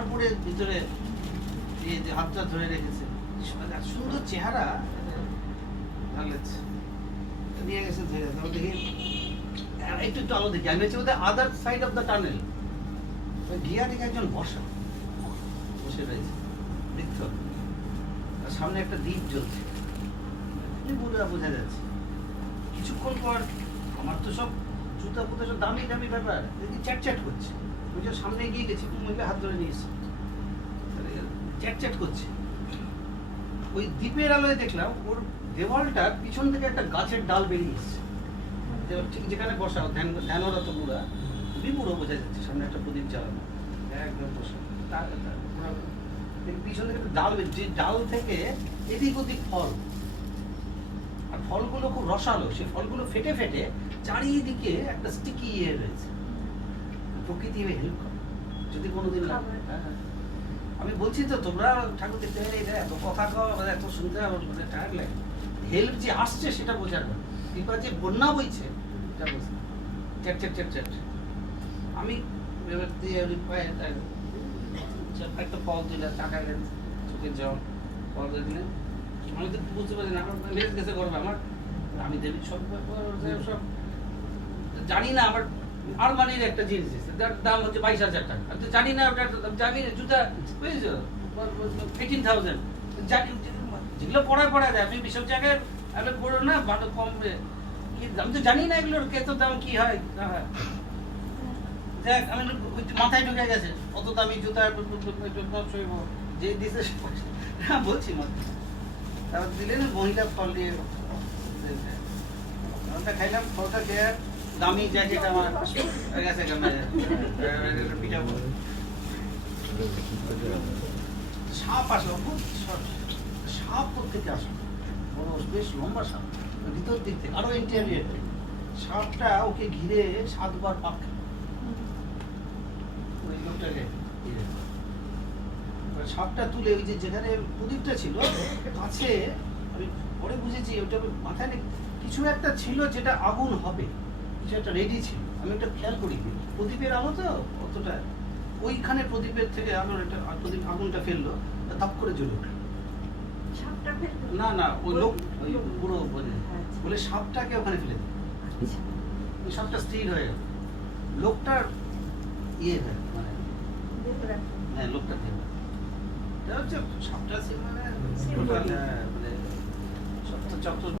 তারপরে ভিতরে হাতটা ধরে রেখেছে। সুন্দর চেহারা লাগছে। নিয়ে গেছে ধরে। দেখি একটু একটু আলো দেখি। আমি হচ্ছে ওদের other side of the tunnel গিয়া দেখে একজন বসা। বসে রয়েছে। দেখতে হবে। আর সামনে একটা দ্বীপ জ্বলছে। পুরো বোঝা যাচ্ছে। কিছুক্ষণ পর, আমার তো সব জুতা ফুতা সব দামি দামি ব্যাপার। দেখি চ্যাট চ্যাট করছে। ওই যে সামনে গিয়ে গেছি মহিলা হাত ধরে নিয়েছে চ্যাট চ্যাট করছে। ওই দ্বীপের আলোয় দেখলাম, ওর দেওয়ালটার পিছন থেকে একটা গাছের ডাল বেরিয়ে এসছে। ঠিক যেখানে বসা ধ্যান, ধ্যানরত বুড়া, খুবই বুড়ো বোঝা যাচ্ছে, সামনে একটা প্রদীপ জ্বালানো। একদম বসা। পিছন থেকে একটা ডাল যে ডাল থেকে এদিক ওদিক ফল। আর ফলগুলো খুব রসালো, সে ফলগুলো ফেটে ফেটে চারিদিকে একটা স্টিকি ইয়ে রয়েছে। প্রকৃতি হেল্প করে যদি কোনোদিন। হ্যাঁ, হ্যাঁ। আমি বলছি তো তোমরা ঠাকুর দেখতে গেলে এটা এত কথা কও মানে এত শুনতে আমার মানে টায়ার লাগে। হেল্প যে আসছে সেটা বোঝার না কিংবা যে বন্যা বইছে এটা বুঝতে চ্যাট চ্যাট চ্যাট চ্যাট। আমি এবার দিয়ে একটা ফল দিলাম টাকা গেলেন চোখের জল ফল দিয়ে দিলেন আমি তো বুঝতে পারি না আমার লেজ গেছে করবে আমার আমি দেবী সব ব্যাপার সব জানি না আমার আরমানির একটা জিনিস দাম হচ্ছে বাইশ হাজার টাকা। আমি তো জানি না ওটা জুতা এইটিন থাউজেন্ড যেগুলো পড়ায় পড়ায় দেয় আমি বিশাল জায়গায় না, ভালো কম আমি তো জানি না এগুলোর কত দাম কি হয়? আমি মাথায় ঢুকে গেছে। অত দামি জুতা যে দিছে হ্যাঁ বলছি তারপর দিলেন মহিলা ফল দিয়ে খাইলাম ফলটা খেয়ে দামি জ্যাকেট আমার সাপ সাপ বড়, বেশ লম্বা সাপ। ভিতর দিক থেকে, আরও ইন্টেরিয়ার সাপটা ওকে ঘিরে সাতবার পাক ওই লোকটাকে সাপটা তুলে ওই যে যেখানে প্রদীপটা ছিল, কাছে, আমি পরে বুঝেছি, ওটা মাথায় কিছু একটা ছিল যেটা আগুন হবে। কিছু একটা রেডি ছিল। আমি ওটা খেয়াল করিনি প্রদীপের আলো তো অতটা ওইখানে প্রদীপের থেকে আলোর একটা প্রদীপ আগুনটা ফেলল তাপ করে জ্বলে উঠল। না না ওই লোক ওই পুরো বলে আচ্ছা। বলে সাপটাকে ওখানে ফেলে দিল। আচ্ছা। সাপটা স্থির হয়ে গেল। লোকটার ইয়ে হয়ে মানে হ্যাঁ লোকটা এটা হচ্ছে সাপটা মানে. হ্যাঁ, মানে সপ্ত চক্র